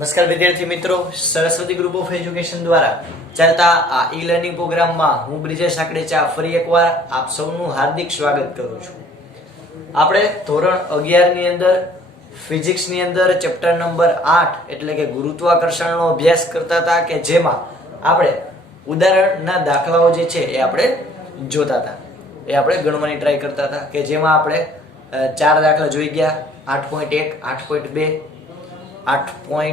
નમસ્કાર વિદ્યાર્થી મિત્રો, સરસ્વતી ગ્રુપ ઓફ એજ્યુકેશન દ્વારા ચાલતા આ ઈ લર્નિંગ પ્રોગ્રામમાં હું બ્રિજેશ સાકડેચા ફરી એકવાર આપ સૌનું હાર્દિક સ્વાગત કરું છું. આપણે ધોરણ 11 ની અંદર ફિઝિક્સ ની અંદર ચેપ્ટર નંબર 8 એટલે કે ગુરુત્વાકર્ષણનો અભ્યાસ કરતા હતા કે જેમાં આપણે ઉદાહરણના દાખલાઓ જે છે એ આપણે જોતા હતા, એ આપણે ગણવાની ટ્રાય કરતા હતા કે જેમાં આપણે 4 દાખલા જોઈ ગયા: 8.1, 8.2, 8.1,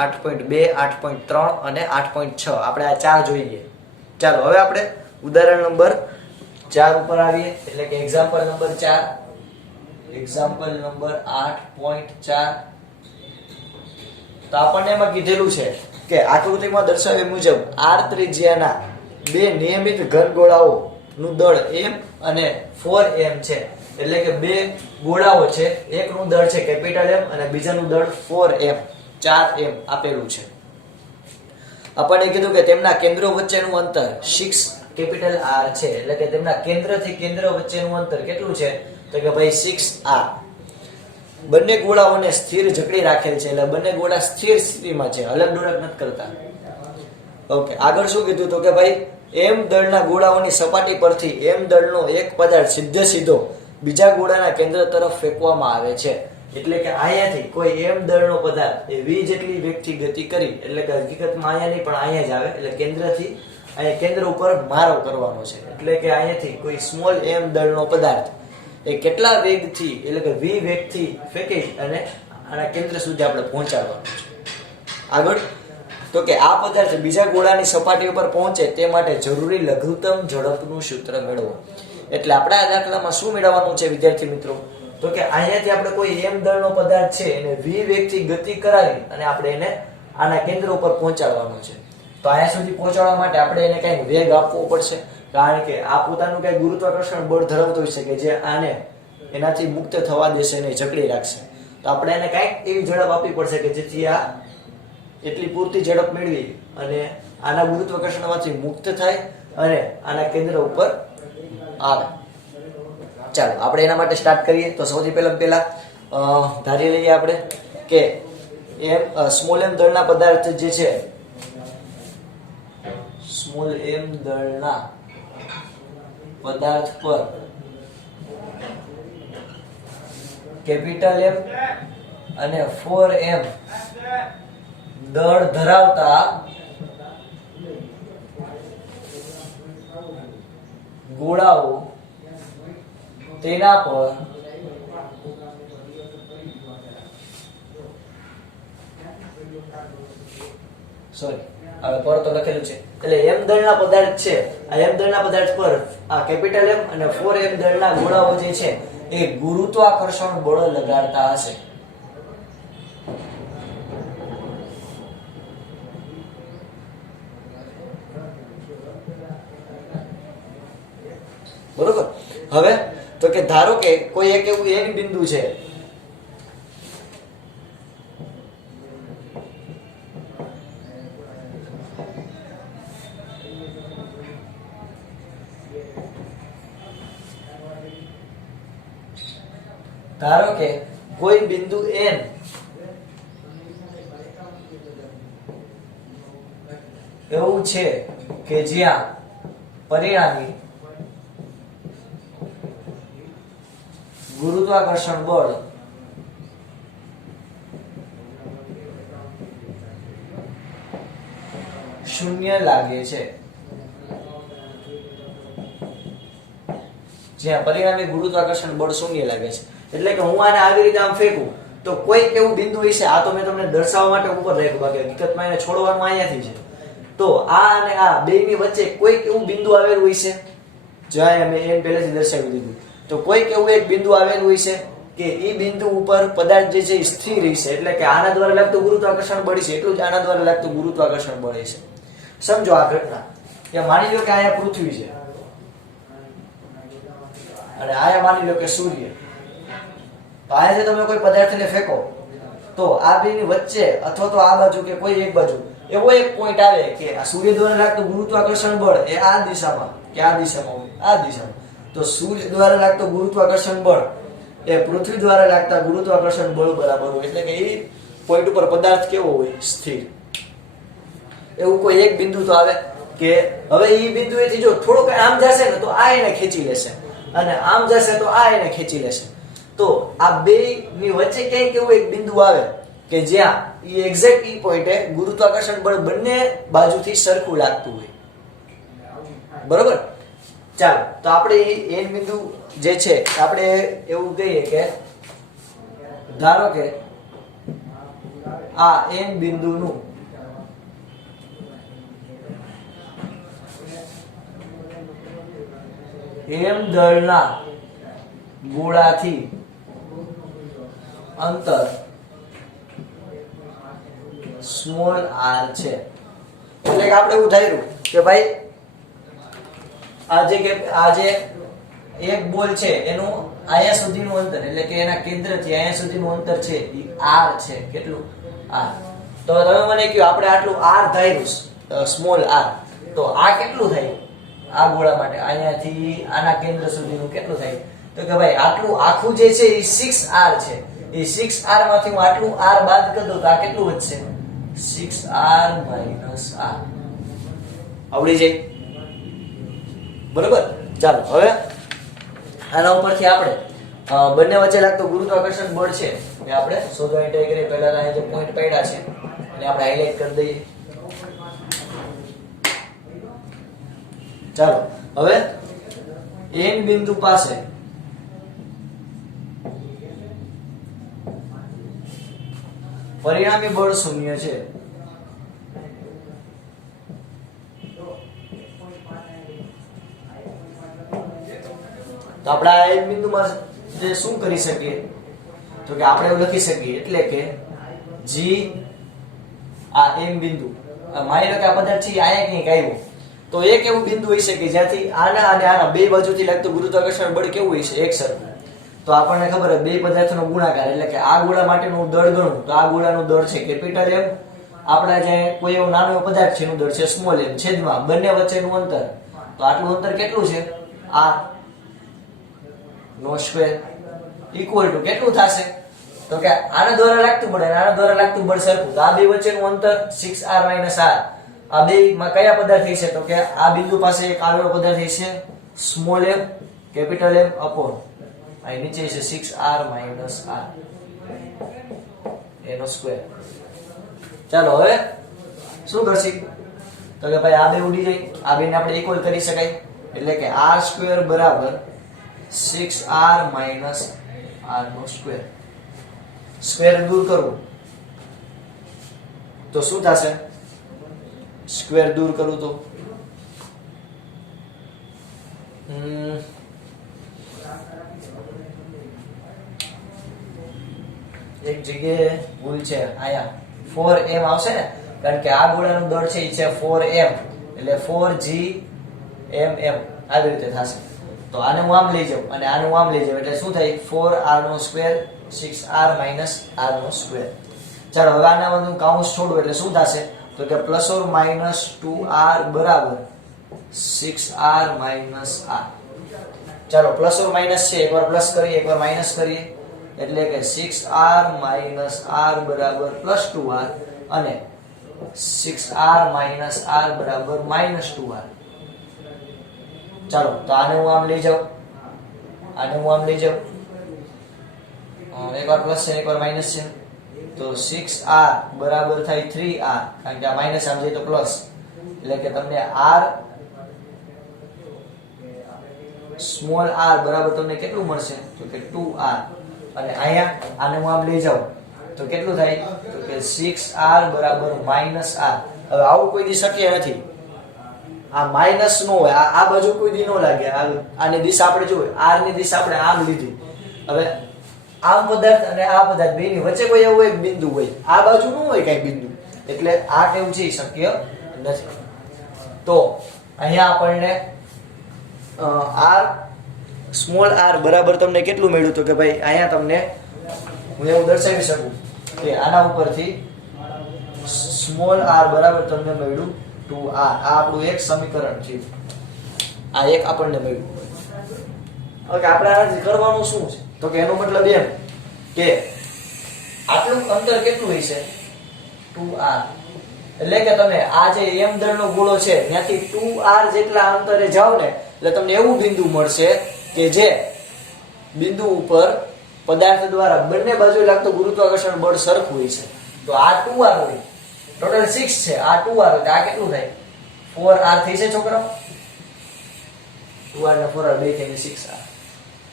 8.2, 8.3 અને 8.6 આપણે આ 4 જોઈ ગયા. ચાલો હવે આપણે ઉદાહરણ નંબર 4 ઉપર આવીએ એટલે કે એક્ઝામ્પલ નંબર 4, એક્ઝામ્પલ નંબર 8.4. તો આપણને એમાં કીધેલું છે કે આકૃતિમાં દર્શાવ્યા મુજબ r ત્રિજ્યાના બે નિયમિત ઘનગોળાઓનું દળ m અને 4m છે. એટલે કે બે ગોળાઓ છે, એકનું દળ છે કેપિટલ M અને બીજાનું દળ 4m 4m આપેલું છે. આપણને કીધું કે તેમના કેન્દ્રો વચ્ચેનું અંતર 6 કેપિટલ R છે. એટલે કે તેમના કેન્દ્રથી કેન્દ્ર વચ્ચેનું અંતર કેટલું છે? તો કે ભાઈ 6R. બંને ગોળાઓને સ્થિર જકડી રાખેલ છે, એટલે બંને ગોળા સ્થિર સ્થિતિમાં છે, હલક ડોલક નથી કરતા. ઓકે, આગળ શું કીધું? તો કે ભાઈ m દળના ગોળાઓની સપાટી પરથી m દળનો એક પદાર્થ સીધો બીજા ગોળાના કેન્દ્ર તરફ ફેંકવામાં આવે છે. એટલે કે અહીંયાથી કોઈ m દળનો પદાર્થ એ v જેટલી વેગથી ગતિ કરી, એટલે કે હકીકતમાં અહીંયા નહીં પણ અહીંયા જ આવે, એટલે કેન્દ્રથી અહીંયા કેન્દ્ર ઉપર મારો કરવાનો છે. એટલે કે અહીંયાથી કોઈ સ્મોલ m દળનો પદાર્થ એ કેટલા વેગથી, એટલે કે v વેગથી ફેંકી અને આના કેન્દ્ર સુધી આપણે પહોંચાડવાનું છે. આગળ તો કે આ પદાર્થ બીજા ગોળાની સપાટી ઉપર પહોંચે તે માટે જરૂરી લઘુત્તમ ઝડપનું સૂત્ર મેળવો. એટલે આપણે આ દાખલામાં શું મેળવવાનું છે વિદ્યાર્થી મિત્રો? તો કે અહીંયાથી આપણે કોઈ m દળનો પદાર્થ છે એને v વેગથી ગતિ કરાવી અને આપણે એને આના કેન્દ્ર ઉપર પહોંચાડવાનો છે. તો અહીંયા સુધી પહોંચાડવા માટે આપણે એને કંઈક વેગ આપવો પડશે, કારણ કે આ પોતાનું કંઈક ગુરુત્વાકર્ષણ બળ ધરાવતો હોય છે કે જે આને એનાથી મુક્ત થવા દેશે નહીં, જકડી રાખશે. તો આપણે એને કંઈક એવી ઝડપ આપવી પડશે કે જેથી આ એટલી પૂરતી ઝડપ મેળવી અને આના ગુરુત્વાકર્ષણમાંથી મુક્ત થાય અને આના કેન્દ્ર ઉપર આવે. ચાલો આપણે એના માટે સ્ટાર્ટ કરીએ. તો સૌથી પહેલા ધારી લઈએ આપણે કે સ્મોલ m દળના પદાર્થ જે છે, સ્મોલ m દળના પદાર્થ પર કેપિટલ M અને 4m દળ ધરાવતા ગોળાઓ તેના પર પર તો લખેલું છે, એટલે m દળના પદાર્થ છે, આ m દળના પદાર્થ પર આ કેપિટલ M અને 4m દળના ગોળાઓ જે છે એ ગુરુત્વાકર્ષણ બળ લગાડતા હશે. બરોબર. હવે તો કે ધારો કે કોઈ એક એવું એક બિંદુ છે ધારો કે કોઈ બિંદુ n એવું છે કે જ્યાં પરિણામી ગુરુત્વાકર્ષણ બળ શૂન્ય લાગે છે. જ્યાં પરિણામી ગુરુત્વાકર્ષણ બળ શૂન્ય લાગે છે, એટલે કે હું આને આવી રીતે આમ ફેંકું તો કોઈક એવું બિંદુ હશે, આ તો મેં તમને દર્શાવવા માટે ઉપર રાખ્યું, બાકી હકીકતમાં એને છોડવાનું અહીંયાથી છે. તો આ અને આ બેની વચ્ચે કોઈક એવું બિંદુ આવેલું હશે, જ્યાં મેં એને પહેલેથી દર્શાવી દીધું. તો કોઈક એવું એક બિંદુ આવેલું હશે કે એ બિંદુ ઉપર પદાર્થ જે છે એ સ્થિર હશે, એટલે કે આના દ્વારા લાગતું ગુરુત્વાકર્ષણ બળ છે એટલું જ આના દ્વારા લાગતું ગુરુત્વાકર્ષણ બળ છે. સમજો આ ઘટના કે માની લો કે અહીંયા પૃથ્વી છે અને અહીંયા માની લો કે સૂર્ય. તો અહીંયાથી તમે કોઈ પદાર્થને ફેંકો તો આ બેની વચ્ચે અથવા તો આ બાજુ કે કોઈ એક બાજુ એવો એક પોઈન્ટ આવે કે આ સૂર્ય દ્વારા લાગતું ગુરુત્વાકર્ષણ બળ એ આ દિશામાં કે આ દિશામાં હોય, આ દિશામાં. તો સૂર્ય દ્વારા લાગતું ગુરુત્વાકર્ષણ બળ એ પૃથ્વી દ્વારા લાગતા ગુરુત્વાકર્ષણ બળ બરાબર હોય, એટલે કે એ પોઈન્ટ ઉપર પદાર્થ કેવો હોય? સ્થિર. એવું કોઈ એક બિંદુ તો આવે કે હવે એ બિંદુએથી જો થોડોક આમ જશે ને તો આ એને ખેંચી લેશે અને આમ જશે તો આ એને ખેંચી લેશે. તો આ બે ની વચ્ચે ક્યાંક એવું એક બિંદુ આવે કે જ્યાં એ એક્ઝેક્ટ ઈ પોઈન્ટે ગુરુત્વાકર્ષણ બળ બંને બાજુથી સરખું લાગતું હોય. બરોબર? ચાલો તો આપણે એન બિંદુ જે છે આપણે એવું કહીએ કે ધારો કે આ એન બિંદુનું એમ દળના ગોળાથી અંતર સ્મોલ r છે. એટલે કે આપણે એવું ધાર્યું કે ભાઈ આ જે એક બોલ છે એનું આયા સુધીનું અંતર એટલે કે એના કેન્દ્રથી આયા સુધીનું અંતર છે એ r છે. કેટલું? r. તો તમે મને કહો આપણે આટલું r ધાર્યું સ્મોલ r, તો આ કેટલું થાય આ ગોળા માટે? અહીંયાથી આના કેન્દ્ર સુધીનું કેટલું થાય? તો કે ભાઈ આટલું આખું જે છે એ 6r છે. એ 6r માંથી હું આટલું r બાદ કરી દઉં તો આ કેટલું વધશે? 6r - r. આવડી જાય? બરોબર? ચાલો હવે આના ઉપરથી આપણે બંને વચ્ચે લાગતો ગુરુત્વાકર્ષણ બળ છે એ આપણે શોધવાની ટ્રાય કરીએ. પહેલા આ જે પોઈન્ટ પડ્યા છે એને આપણે હાઈલાઈટ કરી દઈએ. ચાલો હવે એન બિંદુ પાસે પરિણામી બળ 0 છે. તો આપણે આ એન બિંદુમાં જે શું કરી શકીએ તો કે આપણે એવું લખી શકીએ એટલે કે g આ એમ બિંદુ માની લો કે આ પદાર્થ છે આયા ક્યાંક આવ્યો તો એક એવું બિંદુ હોય છે કે જ્યાંથી આના અને આના બે બાજુથી લાગતું ગુરુત્વાકર્ષણ બળ કેવું હોય છે? એક સરખું. તો આપણને ખબર છે બે પદાર્થોનો ગુણાકાર એટલે કે આ ગોળા માટેનું દળ ગણું તો આ ગોળાનું દળ છે કેપિટલ M, આપણા જે કોઈ એવો નાનો એવો પદાર્થ છે એનું દળ છે સ્મોલ m, છેદમાં બંને વચ્ચેનું અંતર. તો આટલું અંતર કેટલું છે? r નો સ્ક્વેર ઇક્વલ ટુ કેટલું થશે? તો કે આના દ્વારા લાગતું બળ અને આના દ્વારા લાગતું બળ સરખું. તો આ બે વચ્ચેનું અંતર 6r - r. આ બે માં કયા પદાર્થ છે? તો કે આ બિંદુ પાસે એક આવેલો પદાર્થ છે small m capital M upon અહીં નીચે છે 6r - r એનો સ્ક્વેર. ચાલો હવે શું કરશી તો કે ભાઈ આ બે ઉડી જાય, આ બેને આપણે ઇક્વલ કરી શકાય એટલે કે r² બરાબર 6r - r નો સ્ક્વેર. સ્ક્વેર દૂર કરવું તો શું થશે? સ્ક્વેર દૂર કરું તો એક જગ્યાએ ભૂલ છે. આયા 4m આવશે ને કારણ કે આ ગોળાનું દળ છે એ છે 4m એટલે 4gmm આવી રીતે થશે. તો આને હું આમ લઈ જાઉં અને આને હું આમ લઈ જાઉં એટલે શું થાય? 4r નો સ્ક્વેર 6r - r નો સ્ક્વેર. ચાલો હવે આના હું કાઉન્સ છોડું એટલે શું થશે તો કે +or -2r બરાબર 6r - r. ચાલો પ્લસ ઓર માઇનસ છે એકવાર પ્લસ કરીએ એકવાર માઇનસ કરીએ એટલે કે 6r - r બરાબર +2r અને 6r - r બરાબર -2r. ચાલો તો આને હું આમ લઈ જાઉં આને હું આમ લઈ જાઉં એકવાર પ્લસ છે એકવાર માઇનસ છે તો 6r બરાબર થાય 3r કારણ કે આ માઇનસ આમ જાય તો પ્લસ એટલે કે તમને r સ્મોલ r બરાબર તમને કેટલું મળશે તો કે 2r અને અહીંયા આને હું આમ લઈ જાઉં તો કેટલું થાય તો કે 6r બરાબર -r. હવે આવું કોઈ દી શક્ય નથી. આ માઈનસ નો હોય આ બાજુ કોઈ દી નો લાગે. આની દિશા આપણે જોઈએ r ની દિશા આપણે આમ લીધી. હવે આમ પદાર્થ અને આ પદાર્થ બેની વચ્ચે કોઈ એવું એક બિંદુ હોય આ બાજુ નો હોય કઈ બિંદુ એટલે આ કેવું છે શક્ય નથી. તો અહીંયા આપણને r સ્મોલ r બરાબર તમને કેટલું મળ્યું તો કે ભાઈ અહીંયા તમને હું એવું દર્શાવી શકું કે આના ઉપરથી સ્મોલ r બરાબર તમને મળ્યું 2r. આ આપણું એક સમીકરણ છે. આ એક આપણને મળ્યું. ઓકે આપણે આનાથી કરવાનું શું છે તો કે એનો મતલબ એમ કે આટલું અંતર કેટલું હશે 2r એટલે કે તમે આ જે m દળનો ગોળો છે ત્યાંથી 2r જેટલા અંતરે જાવ ને એટલે તમને એવું બિંદુ મળશે કે જે બિંદુ ઉપર પદાર્થ દ્વારા બંને બાજુ લાગતું ગુરુત્વાકર્ષણ બળ સરખું હોય છે તો આ 2r હોય ટોટલ 6 છે આ 2r એટલે આ કેટલું થાય 4r થઈ છે છોકરાઓ 2r ને 4r બે થઈને 6r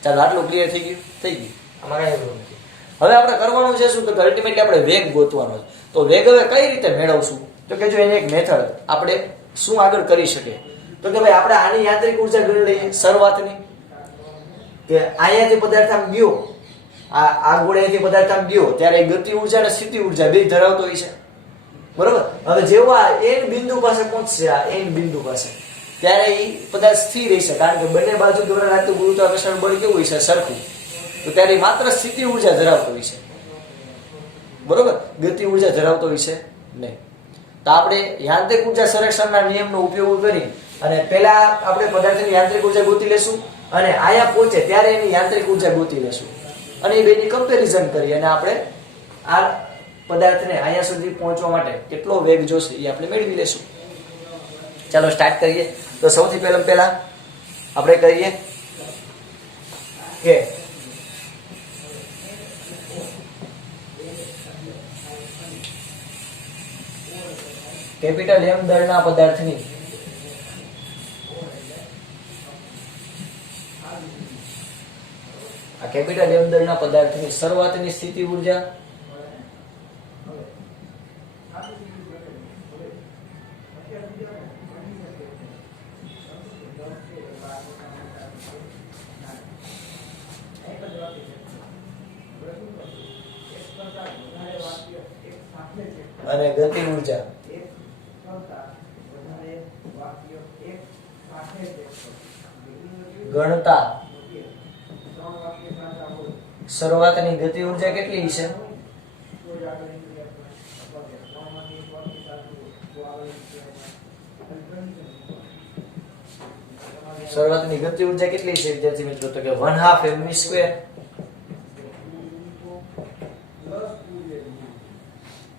ચાલો આટલું ક્લિયર થઈ ગયું આમાં કઈ એવું નથી હવે આપણે કરવાનું છે શું તો અલ્ટિમેટલી આપણે વેગ ગોતવાનો છે તો વેગ હવે કઈ રીતે મેળવશું તો કે જો એની એક મેથડ આપણે શું આગળ કરી શકીએ તો કે ભાઈ આપણે આની યાંત્રિક ઉર્જા ગણી લઈએ શરૂઆતની કે અહીંયાથી પદાર્થ આમ ગયો આ ગોળાથી પદાર્થ આમ ગયો ત્યારે ગતિ ઉર્જા અને સ્થિતિ ઉર્જા બે ધરાવતો હોય છે બરોબર હવે જેવો આ n બિંદુ પાસે પહોંચશે આ n બિંદુ પાસે ત્યારે એ પદાર્થ સ્થિર રહેશે કારણ કે બંને બાજુ દ્વારા લાગતું ગુરુત્વાકર્ષણ બળ કેવું હોય છે સરખું તો ત્યારે માત્ર સ્થિતિ ઉર્જા ધરાવતો હોય છે બરોબર ગતિ ઉર્જા ધરાવતો હોય છે નહીં તો આપણે યાંત્રિક ઉર્જા સંરક્ષણના નિયમનો ઉપયોગ કરી અને પહેલા આપણે પદાર્થની યાંત્રિક ઉર્જા ગોતી લેશું અને આયા પહોંચે ત્યારે એની યાંત્રિક ઉર્જા ગોતી લેશું અને એ બેની કમ્પેરિઝન કરી અને આપણે આ પદાર્થને અહીંયા સુધી પહોંચવા માટે કેટલો વેગ જોશે એ આપણે મેળવી લેશું ચાલો સ્ટાર્ટ કરીએ તો સૌથી પહેલા આપણે કહીએ કે કેપિટલ M દળના પદાર્થની આ કેપિટલ M દળના પદાર્થની શરૂઆતની સ્થિતિ ઉર્જા અને ગતિ ઉર્જા ગણતા શરૂઆતની ગતિ ઉર્જા કેટલી છે શરૂઆતની ગતિ ઉર્જા કેટલી છે વિદ્યાર્થી મિત્રો તો કે 1/2 mv².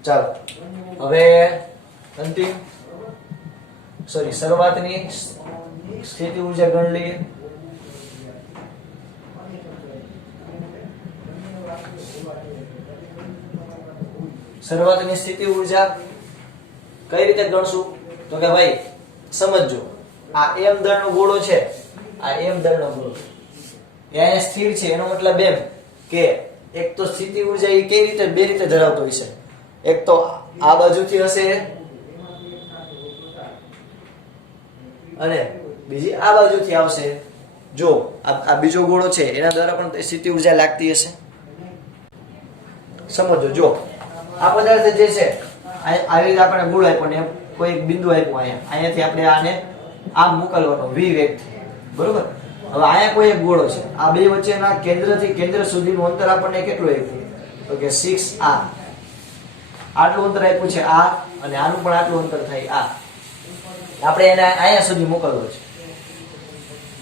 ચાલો હવે અંતિમ શરૂઆતની સ્થિતિ ઉર્જા ગણ લઈએ શરૂઆતની સ્થિતિ ઉર્જા કઈ રીતે ગણશું તો કે ભાઈ સમજો આ m દળનો ગોળો છે આ m દળનો ગોળો એ અહીંયા સ્થિર છે એનો મતલબ એમ કે એક તો સ્થિતિ ઉર્જા એ કઈ રીતે બે રીતે ધરાવતો હોય છે એક તો આ બાજુથી હશે અને બીજી આ બાજુથી આવશે જો આ બીજો ગોળો છે એના દ્વારા પણ સ્થિતિ ઉર્જા લાગતી હશે સમજો જો આ પદાર્થ જે છે આવી રીતે આપણે ગોળ આપ્યો ને કોઈ એક બિંદુ આપ્યું અહીંયાથી આપણે આને આમ મોકલવાનો v વેગથી બરોબર હવે અહીંયા કોઈ એક ગોળો છે આ બે વચ્ચેના કેન્દ્રથી કેન્દ્ર સુધીનું અંતર આપણને કેટલું આપ્યું તો કે 6r આટલું અંતર આપ્યું છે આ અને આનું પણ આટલું અંતર થાય આ આપણે એને અહીંયા સુધી મોકલવો છે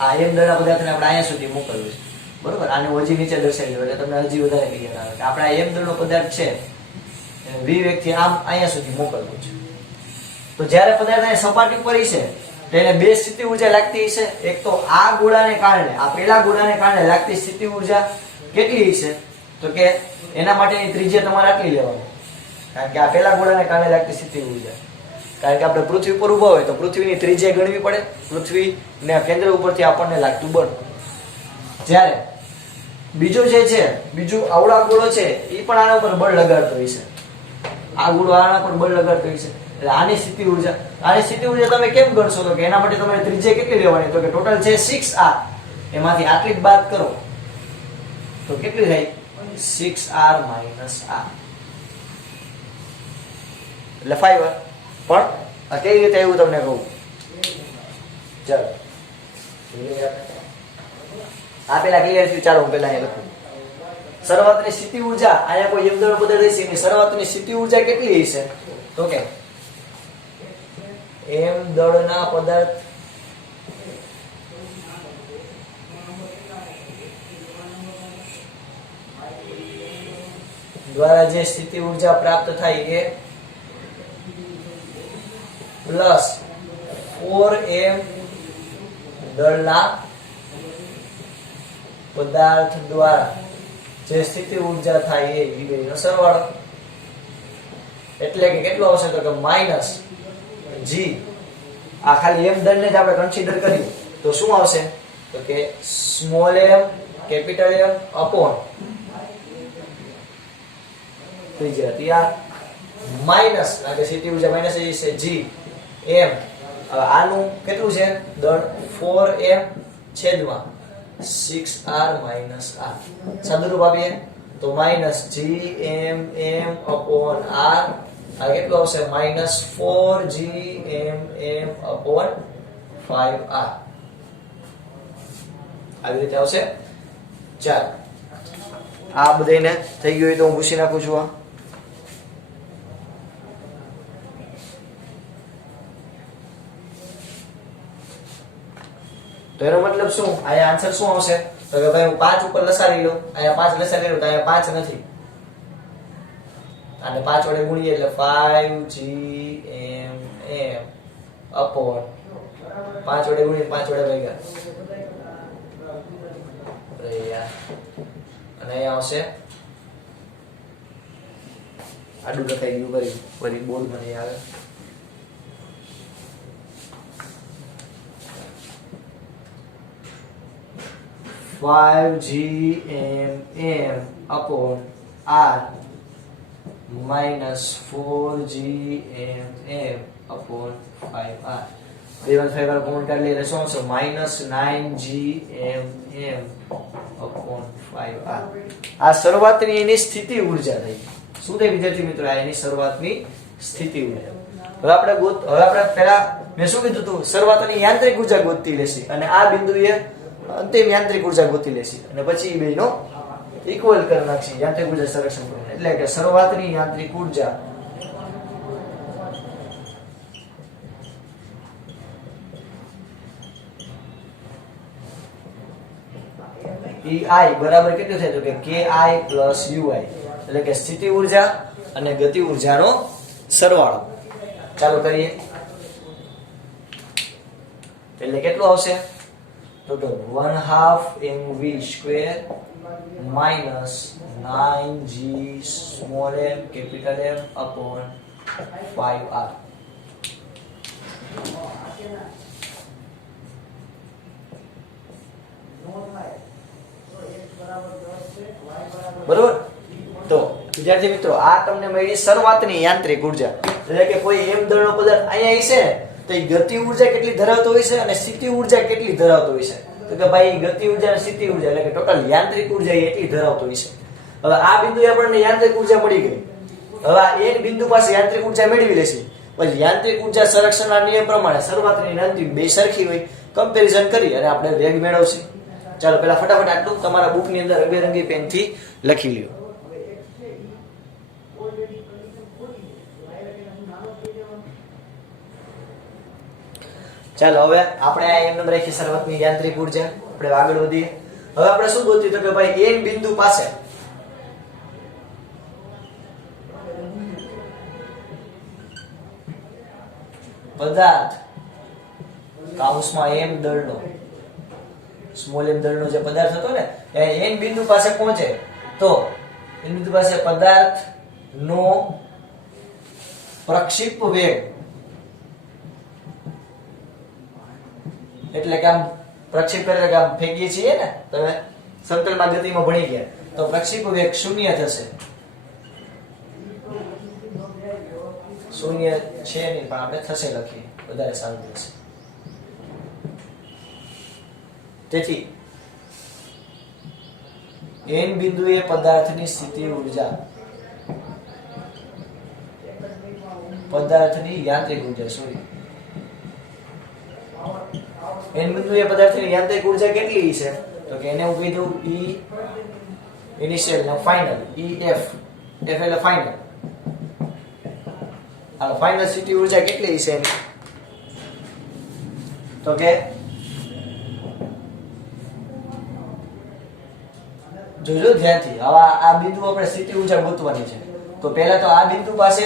આ m દળના પદાર્થને આપણે અહીંયા સુધી મોકલવો છે બરોબર આને હજી નીચે દર્શાવી દો એટલે તમને હજી વધારે ક્લિયર આવે કે આપણે આ m દળનો પદાર્થ છે v વેગથી આમ અહીંયા સુધી મોકલવો છે તો જ્યારે પદાર્થ અહીં સપાટી પર છે તેને બે સ્થિતિ ઉર્જા લાગતી છે એક તો આ ગોળાને કારણે આ પેલા ગોળાને કારણે લાગતી સ્થિતિ ઉર્જા કેટલી છે તો કે એના માટેની ત્રિજ્યા તમારે આટલી લેવાની કારણ કે આ પેલા ગોળાને કારણે લાગતી સ્થિતિ ઉર્જા કારણ કે આપણે પૃથ્વી ઉપર ઊભા હોય તો પૃથ્વીની ત્રિજ્યા ગણવી પડે પૃથ્વીના કેન્દ્ર ઉપરથી આપણને લાગતું બળ જ્યારે બીજો જે છે બીજું આવડા ગોળો છે એ પણ આના ઉપર બળ લગાડતો હોય છે આ ગોળો આના પર બળ લગાડતો હોય છે એટલે આની સ્થિતિ ઉર્જા તમે કેમ ગણશો તો કે એના માટે તમારે ત્રિજ્યા કેટલી લેવાની તો કે ટોટલ છે 6r એમાંથી આટલી જ બાદ કરો તો કેટલી થાય 6r - r એટલે 5r પણ આ કેવી રીતે આવ્યું તમને કહું ચાલો આ પેલા ક્લિયર થયું ચાલો હું પેલા અહીં લખું શરૂઆતની સ્થિતિ ઉર્જા અહીંયા કોઈ m દળનો પદાર્થ હશે એની શરૂઆતની સ્થિતિ ઉર્જા કેટલી હશે તો કે m દળના પદાર્થ દ્વારા જે સ્થિતિ ઊર્જા પ્રાપ્ત થાય એ પ્લસ 4m દળના પદાર્થ દ્વારા જે સ્થિતિ ઊર્જા થાય એ બેનો સરવાળો. એટલે કે કેટલો આવશે તો કે માઈનસ જી, આ ખાલી m દળને જ આપણે કન્સિડર કરીએ તો શું આવશે તો કે small m capital M upon ત્રિજ્યા ત્યાં માઈનસ, કારણ કે સ્થિતિ ઊર્જા માઈનસ છે જી m. હવે આનું કેટલું છે દળ 4m છેદમાં 6r માઈનસ r. સાદુરૂપ આપીએ તો minus gm m upon r. આ કેટલું આવશે minus 4gm m upon 5r. આવી રીતે આવશે. ચાલો આ બધાને થઈ ગયું હોય તો હું પૂછી નાખું છું. આ તો એનો મતલબ શું, અહીંયા આન્સર શું આવશે તો કે ભાઈ હું 5 ઉપર લસાડી લઉં, અહીંયા 5 લસાડી લઉં તો અહીંયા 5 નથી, અને 5 વડે ગુણીએ એટલે 5gmm અપોન 5 વડે ગુણીએ 5 વડે ભાગ્યા અરે યાર, અને અહીંયા આવશે આડું લખાઈ ગયું, વરી બોર્ડ મને આવે 5gmm upon r minus 4gmm upon 5r. 2 5 વાર ગુણ કરી લઈએ એટલે શું આવશે minus 9gmm upon 5r. આ શરૂઆતની એની સ્થિતિ ઊર્જા થઈ. શું થઈ વિદ્યાર્થી મિત્રો, આ એની શરૂઆતની સ્થિતિ ઊર્જા. હવે આપણે પહેલા મેં શું કીધું હતું, શરૂઆતની યાંત્રિક ઊર્જા ગોતતી લેશે અને આ બિંદુએ અંતિમ યાંત્રિક ઊર્જા ગોતી લેશે અને પછી એ બેનો ઇક્વલ કરી નાખશે યાંત્રિક ઊર્જા સંરક્ષણ કરીને. એટલે કે શરૂઆતની યાંત્રિક ઊર્જા EI બરાબર કેટલું થાય તો કે KI plus UI, એટલે કે સ્થિતિ ઊર્જા અને ગતિ ઊર્જાનો સરવાળો. ચાલો કરીએ. એટલે કેટલું આવશે તો કે 1/2 mv square minus 9g small m capital M upon 5r. બરોબર. તો વિદ્યાર્થી મિત્રો આ તમને મળી શરૂઆતની યાંત્રિક ઊર્જા, એટલે કે કોઈ m દળનો પદાર્થ અહીંયા હશે તો એ ગતિ ઊર્જા કેટલી ધરાવતો હોય છે અને સ્થિતિ ઊર્જા કેટલી ધરાવતો હોય છે તો કે ભાઈ ગતિ ઊર્જા અને સ્થિતિ ઊર્જા એટલે કે ટોટલ યાંત્રિક ઊર્જા એટલી ધરાવતો હોય છે. હવે આ બિંદુએ આપણને યાંત્રિક ઊર્જા મળી ગઈ. હવે આ એક બિંદુ પાસે યાંત્રિક ઊર્જા મેળવી લેશે, પછી યાંત્રિક ઊર્જા સંરક્ષણના નિયમ પ્રમાણે શરૂઆતની અને અંતિમ બે સરખી હોય, કમ્પેરિઝન કરી અને આપણે વેગ મેળવશે. ચાલો પહેલા ફટાફટ આટલું તમારા બુકની અંદર રંગબેરંગી પેનથી લખી લ્યો. ચાલો હવે આપણે આ એમ રાખી શરૂઆતની યાંત્રિક ઊર્જા. આપણે આગળ વધીએ. હવે આપણે શું ગોત્યું તો કે ભાઈ એક બિંદુ પાસે પદાર્થ કાઉન્સમાં m દળનો સ્મોલ m દળનો જે પદાર્થ હતો ને એ n બિંદુ પાસે પહોંચે તો n બિંદુ પાસે પદાર્થનો પ્રક્ષેપ વેગ, એટલે કે આમ પ્રક્ષેપ એટલે કે આમ ફેંકીએ છીએ ને, તમે સમતલમાં ગતિમાં ભણી ગયા તો પ્રક્ષેપ વેગ 0 થશે. 0 છે નહીં પણ આપણે થશે લખીએ, વધારે સારું થશે. તેથી n બિંદુએ પદાર્થની સ્થિતિ ઊર્જા, પદાર્થની યાંત્રિક ઊર્જા સોરી n બિંદુએ પદાર્થની યાંત્રિક ઊર્જા કેટલી છે તો કે એને હું કીધું E ઇનિશિયલ ને ફાઇનલ, EF એટલે ફાઇનલ. હાલો ફાઇનલ સ્થિતિ ઊર્જા કેટલી છે એની તો કે જોજો ધ્યાનથી. હવે આ બિંદુ આપણે સ્થિતિ ઊર્જા ગોતવાની છે. તો પહેલા તો આ બિંદુ પાસે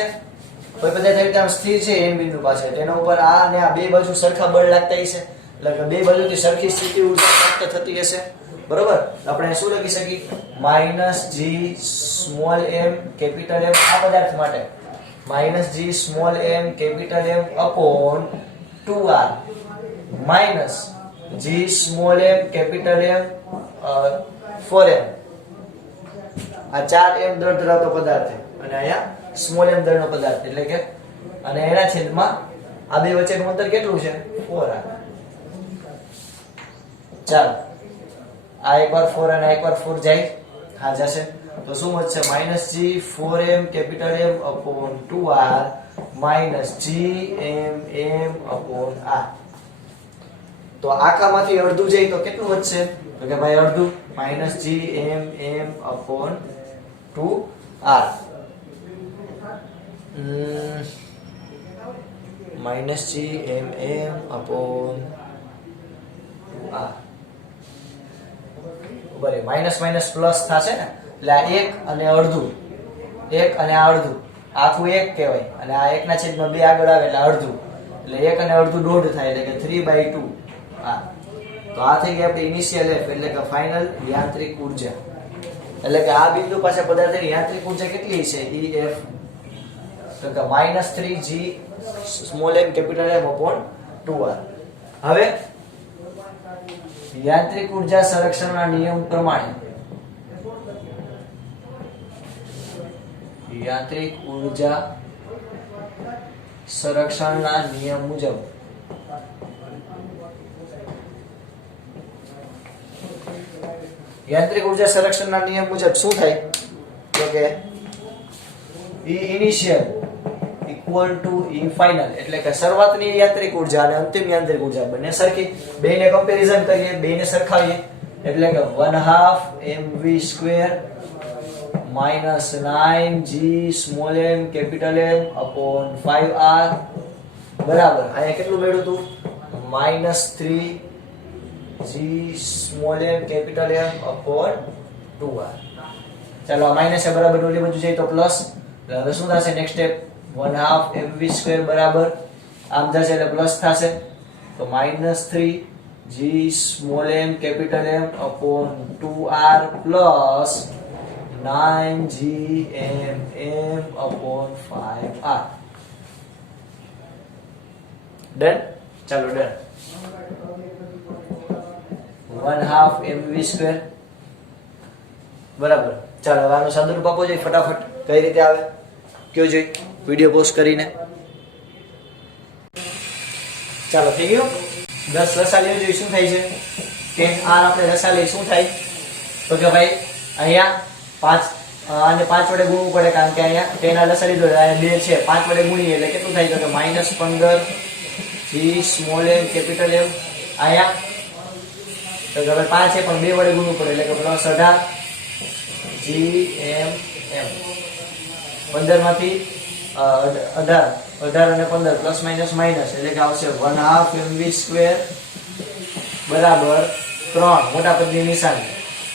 કોઈ પદાર્થ આવી રીતે આમ સ્થિર છે એમ બિંદુ પાસે, તેના ઉપર આ અને આ બે બાજુ સરખા બળ લાગતા હશે, એટલે કે બે બાજુથી સરખી સ્થિતિ ઊર્જા પ્રાપ્ત થતી હશે. બરોબર, આપણે શું લખી શકીએ? Minus G small M capital M આ પદાર્થ માટે minus G small M capital M upon 2r minus G small M capital M 4m. આ 4m દળ ધરાવતો પદાર્થ અને અહીંયા સ્મોલ m દળનો પદાર્થ, એટલે કે અને એના છેદમાં આ બે વચ્ચેનું અંતર કેટલું છે? 4r. ચાલો આ એકવાર 4 અને આ એકવાર 4 જાય, હા જશે. તો શું વધશે? Minus G 4m capital M upon 2r minus G m upon r. તો આખામાંથી અડધું જાય તો કેટલું વધશે? તો કે ભાઈ અડધું minus G m upon 2r minus G m upon 2r. બરાબર, માઇનસ માઇનસ પ્લસ થશે ને, એટલે આ 1 અને અડધું, 1 અને આ અડધું, આખું 1 કહેવાય અને આ 1 ના છેદમાં 2 આગળ આવે એટલે અડધું, એટલે 1 અને અડધું દોઢ થાય, એટલે કે 3/2. આ તો આ થઈ ગઈ આપણી ઇનિશિયલ એફ, એટલે કે ફાઇનલ યાંત્રિક ઊર્જા. એટલે કે આ બિંદુ પાસે પદાર્થની યાંત્રિક ઊર્જા કેટલી છે? EF, તો કે -3g small m capital M upon 2r. હવે યાંત્રિક ઊર્જા સંરક્ષણના નિયમ પ્રમાણે યાંત્રિક ઊર્જા સંરક્ષણના નિયમ મુજબ યાંત્રિક ઊર્જા સંરક્ષણના નિયમ મુજબ શું થાય? તો કે E initial equal to E final, એટલે કે શરૂઆતની યાંત્રિક ઊર્જા અને અંતિમ યાંત્રિક ઊર્જા બંને સરખી, બેને કમ્પેરીઝન કરીએ, બેને સરખાવીએ, એટલે કે 1/2 mv² minus 9g small m capital M upon 5r બરાબર અહીંયા કેટલું મળ્યું હતું? -3g small m capital M upon 2r. ચાલો આ માઈનસ છે બરાબર ઓલી બાજુ જાય તો પ્લસ, હવે શું થશે? નેક્સ્ટ સ્ટેપ 1/2 mv² બરાબર આમ જશે એટલે પ્લસ થશે, તો -3g small m capital M upon 2r plus 9g m upon 5r. Done? ચાલો ડન. 1/2 mv² બરાબર. ચાલો હવે આનું સાદુરૂપ આપો જોઈએ ફટાફટ, કઈ રીતે આવે કયો જોઈ વિડિયો પોઝ કરીને. ચાલો થઈ ગયું. 10 લસા લેવું જોઈએ, શું થાય છે? tan r આપણે લસા લઈ શું થાય? તો કે ભાઈ અહીંયા 5 અને 5 વડે ગુણવું પડે, કારણ કે અહીંયા tan r લસા લીધો અહીંયા 2 છે, 5 વડે ગુણીએ એટલે કેટલું થાય? તો કે -15 g small m capital M. અહીંયા તો કે ભાઈ 5 છે પણ 2 વડે ગુણવું પડે એટલે કે +18 g m. 15 માંથી 18 અને 15 પ્લસ માઇનસ માઇનસ એટલે કે આવશે 1/2 mv² બરાબર 3 મોટા પદની નિશાની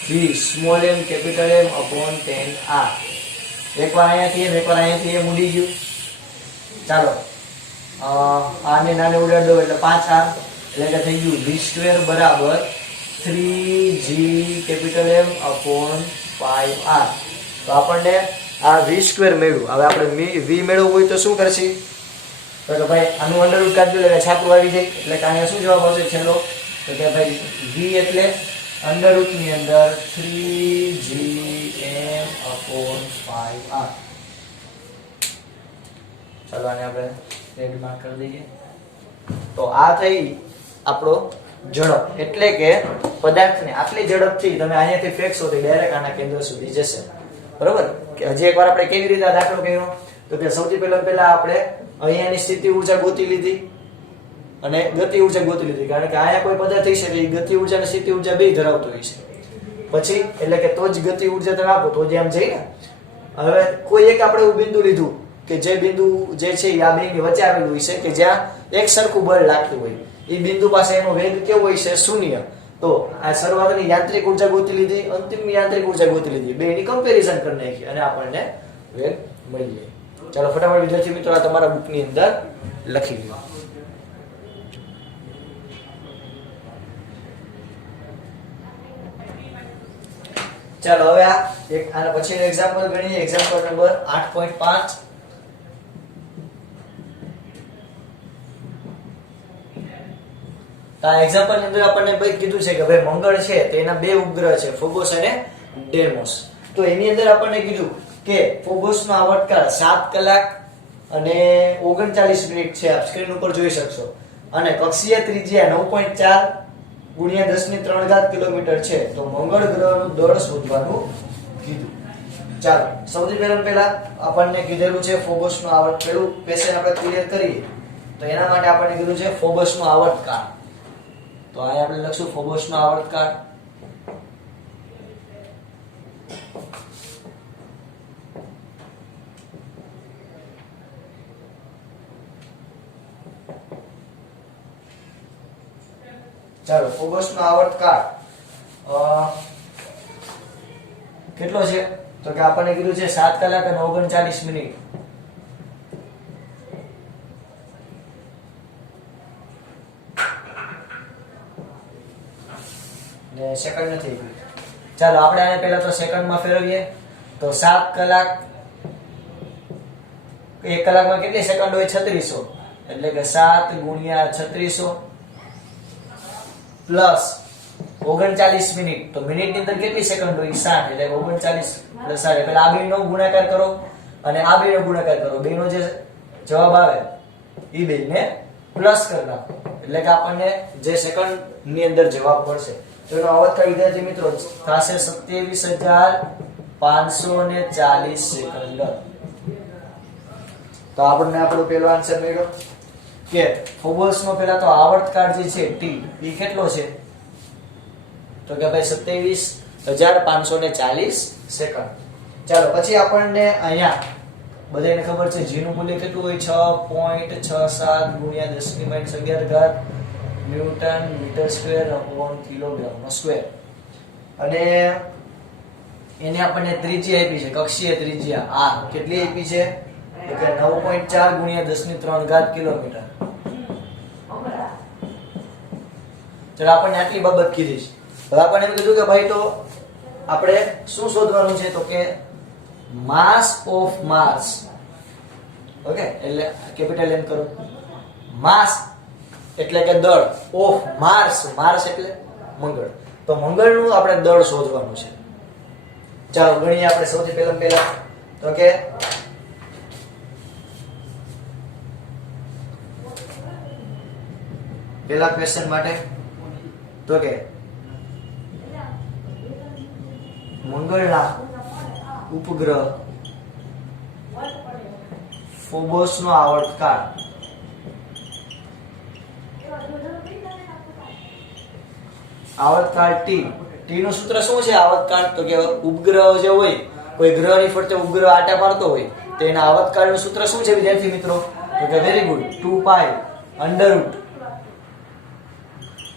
g small m capital M upon 10r. એકવાર અહીંયાથી ને એકવાર અહીંયાથી એમ ઉડી ગયું. ચાલો આને નાને ઉડાડ દો એટલે 5r, એટલે કે થઈ ગયું v² બરાબર 3g capital M upon 5r. તો આપણને આ v² મેળવ્યું. હવે આપણે v મેળવવું હોય તો શું કરશી? તો કે ભાઈ આનું અંડરરૂટ કાઢી દો એટલે છાપું આવી જાય, એટલે કે અહીંયા શું જવાબ આવશે છેલ્લો? તો કે ભાઈ v એટલે અંડરરૂટ ની અંદર 3g m અપોન 5r. ચાલો આને આપણે રેડ માર્ક કરી દઈએ. તો આ થઈ આપણો ઝડપ, એટલે કે પદાર્થને આટલી ઝડપથી તમે અહીંયાથી ફેંકશો તો ડાયરેક્ટ આના કેન્દ્ર સુધી જશે. બરોબર? કે હજી એકવાર આપણે કેવી રીતે આ દાખલો કર્યો? તો કે સૌથી પહેલા આપણે અહીંયાની સ્થિતિ ઊર્જા ગોતી લીધી અને ગતિ ઊર્જા ગોતી લીધી, કારણ કે અહીંયા કોઈ પદાર્થ હશે તો એ ગતિ ઊર્જા અને સ્થિતિ ઊર્જા બે ધરાવતો હોય છે. પછી એટલે કે તો જ ગતિ ઊર્જા તમે આપો તો જ આમ જઈ ને. હવે કોઈ એક આપણે એવું બિંદુ લીધું કે જે બિંદુ જે છે એ આ બેની વચ્ચે આવેલું હોય છે, કે જ્યાં એક સરખું બળ લાગતું હોય. એ બિંદુ પાસે એનો વેગ કેવો હોય છે? 0. તો આ શરૂઆતની યાંત્રિક ઉર્જા ગોતી લીધી, અંતિમ યાંત્રિક ઉર્જા ગોતી લીધી, બેની કમ્પેરિઝન કરી નાખી અને આપણને વેગ મળી જાય. ચાલો ફટાફટ વિદ્યાર્થી મિત્રો આ તમારા બુકની અંદર લખી લો. ચાલો હવે આ એક આના પછીનો એક્ઝામ્પલ ગણીએ. Example number 8.5. તો આ એક્ઝામ્પલ ની અંદર આપણને ભાઈ કીધું છે કે ભાઈ મંગળ છે તેના બે ઉપગ્રહ છે, ફોબોસ અને ડેમોસ. તો એની અંદર આપણને કીધું કે ફોબોસનો આવર્તકાળ 7 કલાક અને 39 મિનિટ છે, આપ સ્ક્રીન ઉપર જોઈ શકશો. અને કક્ષીય ત્રિજ્યા 9.4 ગુણ્યા 10⁻³ કિલોમીટર છે. તો મંગળ ગ્રહનું દળ શોધવાનું કીધું. ચાલો સૌથી પહેલા આપણને કીધેલું છે ફોબોસનો આવર્ત. પેલું ક્વેશ્ચન આપણે ક્લિયર કરીએ તો એના માટે આપણને કીધું છે ફોબોસનો આવર્તકાળ. તો આ આપણે લખશું ફોબોસનો આવર્તકાળ. ચાલો ફોબોસનો આવર્તકાળ કેટલો છે? તો કે આપણને કીધું છે 7 કલાક અને 39 મિનિટ. ને સેકન્ડ નથી. ચાલો આપણે આને પહેલા તો સેકન્ડમાં ફેરવીએ. તો 7 કલાક, 1 કલાકમાં કેટલી સેકન્ડ હોય? 3600. એટલે કે 7 ગુણ્યા 3600 પ્લસ 39 મિનિટ. તો મિનિટની અંદર કેટલી સેકન્ડ હોય? 60. એટલે 39 પ્લસ 60. એટલે આ બેનો ગુણાકાર કરો અને આ બેનો ગુણાકાર કરો. બેનો જે જવાબ આવે એ બેને પ્લસ કરી નાખો. એટલે કે આપણને જે સેકન્ડ ની અંદર જવાબ મળશે તો એનો આવર્તકાળ વિદ્યાર્થી મિત્રો થશે 27,540 સેકન્ડ. તો આપણને આપણો પહેલો આન્સર મળ્યો કે ફોબોસનો પહેલા તો આવર્તકાળ જે છે t એ કેટલો છે? તો કે ભાઈ 27,540 સેકન્ડ. ચાલો પછી આપણને અહીંયા બધાને ખબર છે g નું મૂલ્ય કેટલું હોય? 6.67 ગુણ્યા 10⁻11 newton metre square upon kilogram નો સ્ક્વેર. અને એને આપણને ત્રિજ્યા આપી છે, કક્ષીય ત્રિજ્યા r કેટલી આપી છે? તો કે 9.4 ગુણ્યા 10⁻³ કિલોમીટર. ચલો આપણને આટલી બાબત કીધી છે. હવે આપણને એમ કીધું કે ભાઈ તો આપણે શું શોધવાનું છે? તો કે માસ ઓફ માર્સ. ઓકે, એટલે કેપિટલ એમ કરો. માસ એટલે કે દળ, ઓફ માર્સ, માર્સ એટલે મંગળ. તો મંગળનું આપણે દળ શોધવાનું છે. ચાલો ગણીએ આપણે સૌથી પહેલા તો કે પહેલા ક્વેશ્ચન માટે તો કે મંગળના ઉપગ્રહ ફોબોસનો આવર્તકાળ t નું સૂત્ર શું છે? આવર્તકાળ તો કે ઉપગ્રહ જે હોય, કોઈ ગ્રહની ફરતે ઉપગ્રહ આટા મારતો હોય તો એના આવર્તકાળનું સૂત્ર શું છે વિદ્યાર્થી મિત્રો? તો કે very good, 2π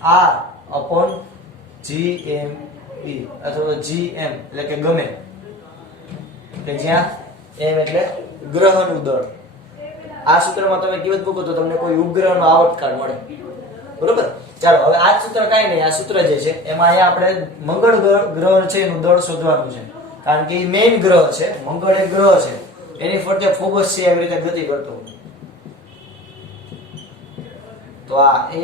√r upon gme અથવા gm એટલે કે ગમે કે જ્યાં m એટલે ગ્રહનું દળ. આ સૂત્રમાં તમે કિંમત મૂકો તો તમને કોઈ ઉપગ્રહનો આવર્તકાળ મળે. બરોબર? ચાલો હવે આ સૂત્ર કાઈ નહીં, આ સૂત્ર જે છે એમાં અહીંયા આપણે મંગળ ગ્રહ છે એનું દળ શોધવાનું છે. કારણ કે એ મેઇન ગ્રહ છે, મંગળ એક ગ્રહ છે, એની ફરતે ફોબોસ છે એવી રીતે ગતિ કરતો હોય. તો આ m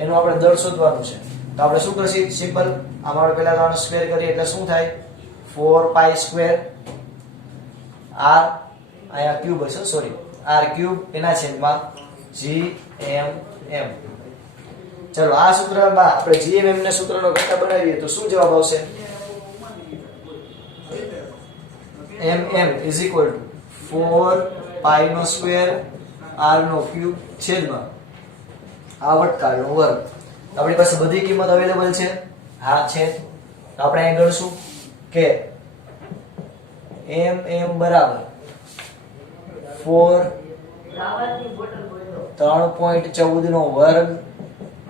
એનું આપણે દળ શોધવાનું છે. તો આપણે શું કરશું? સિમ્પલ, આમાં પહેલા તો આનો સ્ક્વેર કરીએ એટલે શું થાય? 4π² r અહીંયા ક્યુબ હશે, સોરી, r ક્યુબ એના છેદમાં gmm. ચલો આ સૂત્રમાં આપણે gmm ને સૂત્રનો ઘટક બનાવીએ તો શું જવાબ આવશે? mm is equal to 4π² r નો ક્યુબ છેદમાં આવર્તકાળનો વર્ગ. આપણી પાસે બધી કિંમત અવેલેબલ છે? હા છે. તો આપણે અહીં ગણશું કે mm બરાબર 3.14 નો વર્ગ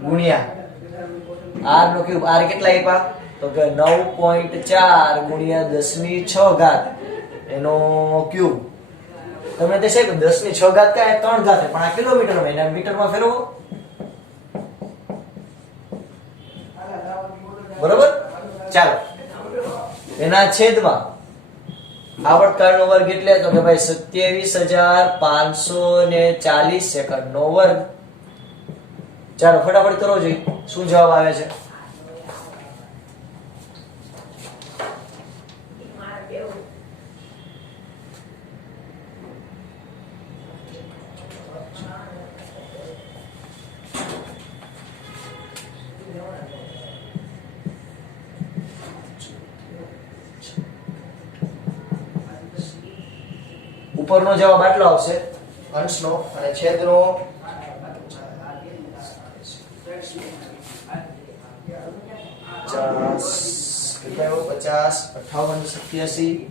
ગુણ્યા r નો ક્યુબ r કેટલા આપ્યા તો કે 9.4 ગુણ્યા 10 ની 6 ઘાત એનો ક્યુબ તમને તે સાહેબ 10 ની 6 ઘાત કાય 3 ઘાત પણ આ કિલોમીટરમાં એના મીટરમાં ફેરવો બરોબર ચાલો એના છેદમાં આવર્તકાળનો વર્ગ એટલે તો કે ભાઈ 27540 સેકન્ડ નો વર્ગ ચાલો ફટાફટ કરો જોઈએ શું જવાબ આવે છે ઉપરનો જવાબ આટલો આવશે અંશનો અને છેદનો 50 58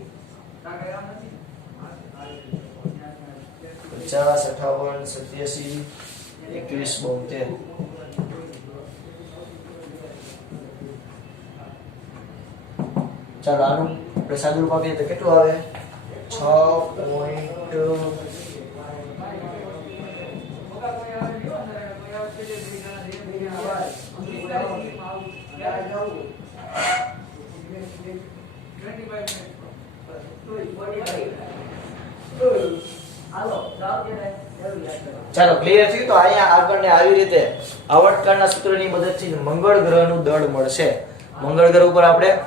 87 21 72 ચાલો આનું આપણે સાદું રૂપ આપીએ તો કેટલું આવે 6. ચાલો ક્લિયર થયું તો અહીંયા આગળને આવી રીતે આવર્તકાળના સૂત્રની મદદથી મંગળ ગ્રહનું દળ મળશે મંગળ ગ્રહ ઉપર આપણે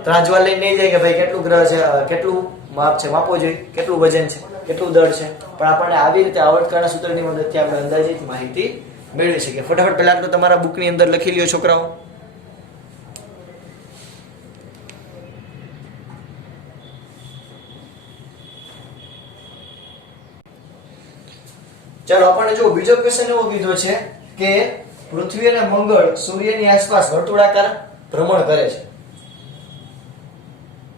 ત્રાજવા લઈને નહીં જાય કે ભાઈ કેટલું ગ્રહ છે કેટલું માપ છે માપવો જોઈએ કેટલું વજન છે કેટલું દળ છે પણ આપણને આવી રીતે આવર્તકાળના સૂત્રની મદદથી આપણે અંદાજિત માહિતી મેળવી શકીએ ફટાફટ પહેલા તો તમારા બુકની અંદર લખી લ્યો છોકરાઓ ચાલો આપણને જો બીજો ક્વેશ્ચન એવો કીધો છે કે પૃથ્વી અને મંગળ સૂર્યની આસપાસ વર્તુળાકાર ભ્રમણ કરે છે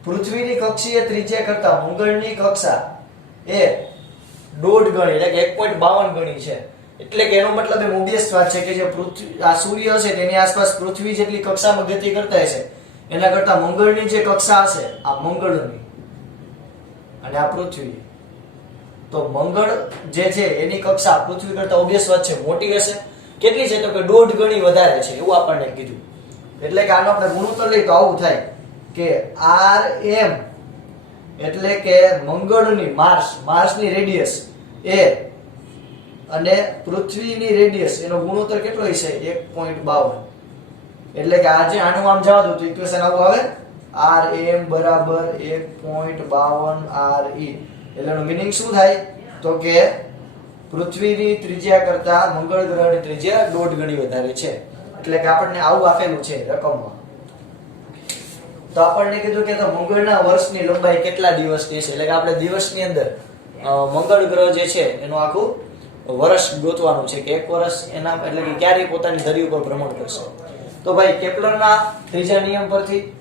પૃથ્વીની કક્ષીય ત્રિજ્યા કરતા મંગળની કક્ષા એ 1.5 ગણી એટલે કે 1.52 ગણી છે એટલે કે એનો મતલબ એ ઓબવિયસ વાત છે કે જે પૃથ્વી આ સૂર્ય છે તેની આસપાસ પૃથ્વી જેટલી કક્ષામાં ગતિ કરતા હશે એના કરતા મંગળની જે કક્ષા હશે આ મંગળની અને આ પૃથ્વી તો મંગળ જે છે એની કક્ષા પૃથ્વી કરતા ઓબવિયસ વાત છે મોટી હશે કેટલી છે તો કે 1.5 ગણી વધારે છે એવું આપણને કીધું એટલે કે આનો આપણે ગુણોત્તર લઈએ તો આવું થાય કે rm એટલે કે મંગળની માર્સની રેડિયસ એ અને પૃથ્વીની રેડિયસ એનો ગુણોત્તર કેટલો હશે 1.52 એટલે કે આજે આનું આમ જવા દો તો ઇક્વેશન આવું આવે rm બરાબર 1.52 re એટલે એનો મીનિંગ શું થાય તો કે પૃથ્વીની ત્રિજ્યા કરતા મંગળ ગ્રહની ત્રિજ્યા 1.5 ગણી વધારે છે એટલે કે આપણને આવું આપેલું છે રકમમાં તો આપણને કીધું કે તો મંગળના વર્ષની લંબાઈ કેટલા દિવસની છે એટલે કે આપણે દિવસની અંદર મંગળ ગ્રહ જે છે એનું આખું વર્ષ ગોતવાનું છે કે એક વર્ષ એના એટલે કે ક્યારે પોતાની ધરી ઉપર ભ્રમણ કરશે તો ભાઈ કેપ્લરના ત્રીજા નિયમ પરથી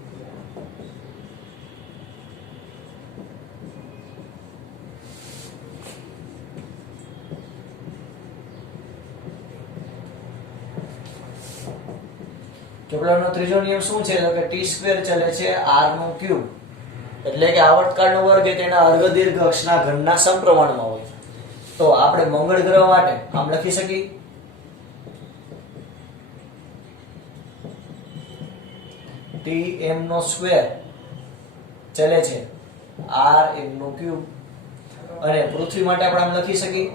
કેપ્લરનો ત્રીજો નિયમ શું છે તો કે t² ચલે છે r નો ક્યુબ એટલે કે આવર્તકાળનો વર્ગ એ તેના અર્ધદીર્ઘ અક્ષના ઘનના સમપ્રમાણમાં હોય તો આપણે મંગળ ગ્રહ માટે આમ લખી શકીએ tm નો સ્ક્વેર ચલે છે rm નો ક્યુબ અને પૃથ્વી માટે આપણે આમ લખી શકીએ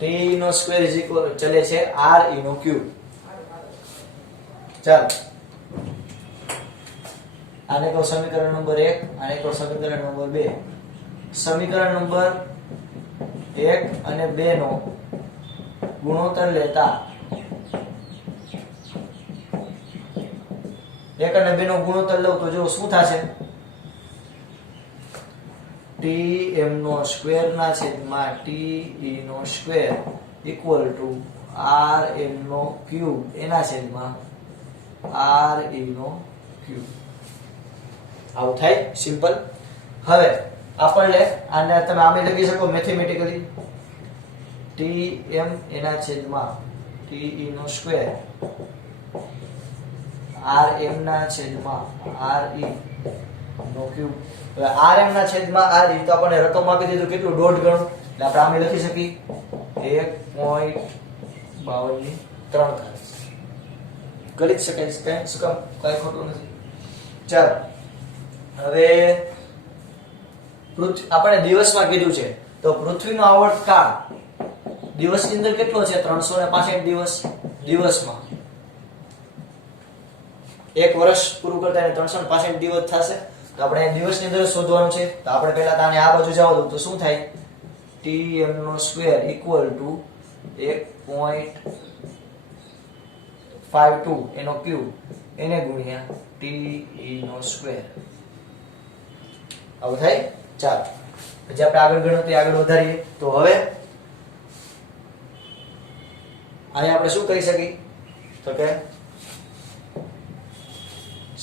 t નો સ્ક્વેર ઇઝ ઇક્વલ ચલે છે r e નો ક્યુબ ચાલો આને કહો સમીકરણ નંબર 1 આને કહો સમીકરણ નંબર 2 સમીકરણ નંબર 1 અને 2 નો ગુણોત્તર લેતા 1 અને 2 નો ગુણોત્તર લઉં તો જો શું થશે tm નો સ્ક્વેર ના છેદમાં te નો સ્ક્વેર ઇક્વલ ટુ rm નો ક્યુબ એના છેદમાં re નો ક્યુબ આવું થાય સિમ્પલ. હવે આપણને આને તમે આમે લખી શકો મેથેમેટિકલી tm એના છેદમાં te નો સ્ક્વેર rm ના છેદમાં re નો ક્યુબ. હવે rm ના છેદમાં re તો આપણને રકમ આપી દીધું કેટલું દોઢ ગણું, એટલે આપણે આમે લખી શકીએ 1.52 કરી જ શકાય. શું કામ કઈ ખોટું નથી. ચાલો હવે આપણે દિવસમાં કીધું છે તો પૃથ્વીનો આવર્તકાળ દિવસની અંદર કેટલો છે? 365 દિવસ. દિવસમાં એક વર્ષ પૂરું કરતા એને 365 દિવસ થશે. તો આપણે દિવસની અંદર શોધવાનું છે. તો આપણે પહેલા તાને આ બાજુ જવા દઉં તો શું થાય? tm નો સ્ક્વેર ઇક્વલ ટુ 1.52 એનો ક્યુબ એને ગુણ્યા te નો સ્ક્વેર. આવું થાય. ચાલો પછી આપણે આગળ ગણતરી આગળ વધારીએ. તો હવે આને આપણે શું કરી શકીએ? તો કે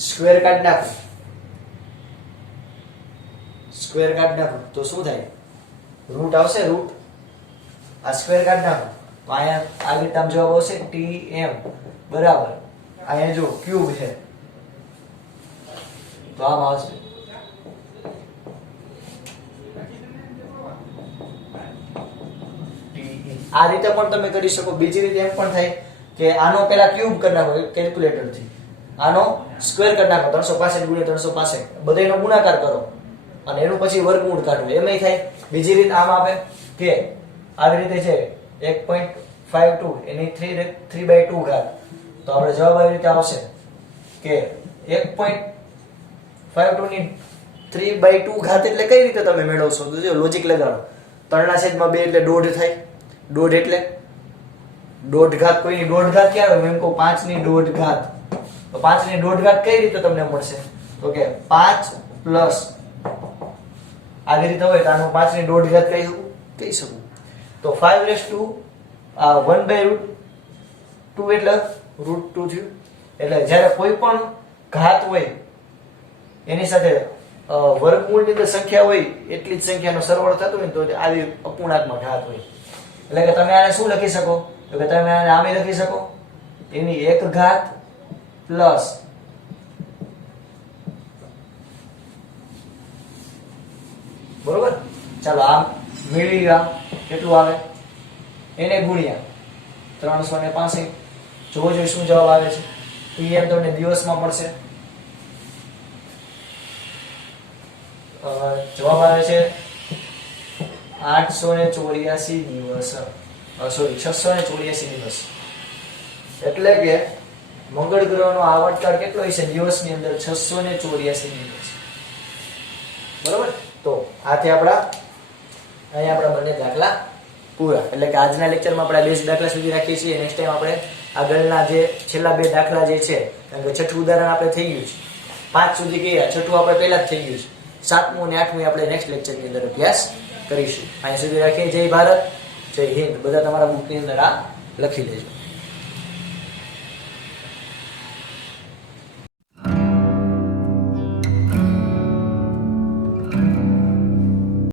સ્ક્વેર કાઢી નાખો. સ્ક્વેર કાઢી નાખો તો શું થાય? રૂટ આવશે. રૂટ આ સ્ક્વેર કાઢી નાખો તો અહીંયા આ રીતે આમ જવાબ આવશે tm બરાબર અહીંયા જો ક્યુબ છે તો આમ આવશે આ રીતે પણ તમે કરી શકો. બીજી રીતે એમ પણ થાય કે આનો પહેલા ક્યુબ કરી નાખો કેલ્ક્યુલેટર થી, આનો સ્ક્વેર કરી નાખો 365 ગુણ્યા 365 બધાયનો ગુણાકાર કરો અને એનું પછી વર્ગમૂળ કાઢો એમાંય થાય. બીજી રીત આમ આપે કે આવી રીતે છે 1.52 એની 3/2 ઘાત. તો આપણે જવાબ આવી રીતે આવશે કે 1.52 ની 3/2 ઘાત એટલે કઈ રીતે તમે મેળવશો? તો જો લોજિક લગાડો. 3/2 એટલે દોઢ થાય. દોઢ એટલે દોઢ ઘાત. કોઈની દોઢ ઘાત ક્યારે હોય? એમ કહું 5 ની દોઢ ઘાત. તો 5 ની દોઢ ઘાત કઈ રીતે તમને મળશે? તો કે 5 પ્લસ આવી રીતે હોય તો આનું 5 ની દોઢ ઘાત કહી શકું. તો 5 રેસ ટુ 1/2 એટલે √2 થયું. એટલે જ્યારે કોઈ પણ ઘાત હોય એની સાથે વર્ગમૂળની અંદર સંખ્યા હોય એટલી જ સંખ્યાનો સરવાળો થતો હોય તો આવી અપૂર્ણાંકમાં ઘાત હોય. એટલે કે તમે આને શું લખી શકો? તો કે તમે આને આમે લખી શકો એની 1 ઘાત પ્લસ બરોબર. ચાલો આમ મેળવી ગયા કેટલું આવે એને ગુણ્યા 365. જોજો શું જવાબ આવે છે. tm તમને દિવસમાં મળશે. જવાબ આવે છે 884 દિવસ. સોરી 684 દિવસ. એટલે કે મંગળ ગ્રહનો આવર્તકાળ કેટલો હશે દિવસની અંદર? 684 દિવસ. બરોબર. તો આથી અહીંયા આપણા બંને દાખલા પૂરા. એટલે કે આજના લેક્ચરમાં આપણે 2 દાખલા સુધી રાખીએ છીએ. નેક્સ્ટ ટાઈમ આપણે આગળના જે છેલ્લા 2 દાખલા જે છે, કારણ કે છઠ્ઠું ઉદાહરણ આપણે થઈ ગયું છે, 5 સુધી ગયા, છઠ્ઠું આપણે પહેલા જ થઈ ગયું છે, 7મું અને 8મું આપણે નેક્સ્ટ લેક્ચરની અંદર અભ્યાસ કરીશું. અહીં સુધી રાખીએ. જય ભારત, જય હિન્દ. બધા તમારા બુકની અંદર આ લખી લેજો.